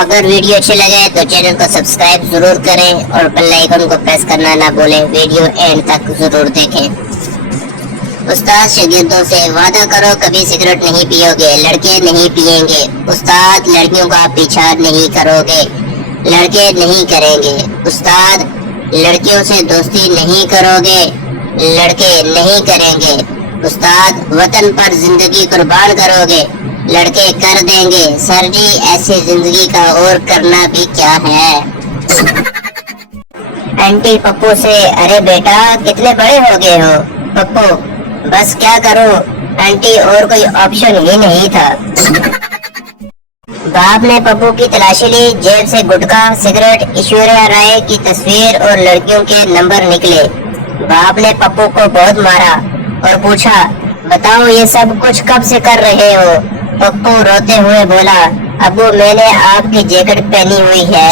اگر ویڈیو اچھے لگے تو چینل کو سبسکرائب ضرور کریں اور بیل آئیکن کو پریس کرنا نہ بھولیں. ویڈیو اینڈ تک ضرور دیکھیں. استاد شاگردوں سے وعدہ کرو کبھی سگریٹ نہیں پیو گے، لڑکے نہیں پیئیں گے. استاد لڑکیوں کا پیچھا نہیں کرو گے، لڑکے نہیں کریں گے. استاد لڑکیوں سے دوستی نہیں کرو گے، لڑکے نہیں کریں گے. استاد وطن پر زندگی قربان کرو گے، لڑکے کر دیں گے. سر جی ایسی زندگی کا اور کرنا بھی کیا ہے. آنٹی پپو سے ارے بیٹا کتنے بڑے ہو گئے ہو. پپو بس کیا کروں آنٹی، اور کوئی آپشن ہی نہیں تھا. باپ نے پپو کی تلاشی لی، جیب سے گٹکا، سگریٹ، ایشوریا رائے کی تصویر اور لڑکیوں کے نمبر نکلے. باپ نے پپو کو بہت مارا اور پوچھا بتاؤ یہ سب کچھ کب سے کر رہے ہو. پپو روتے ہوئے بولا ابو میں نے آپ کی جیکٹ پہنی ہوئی ہے.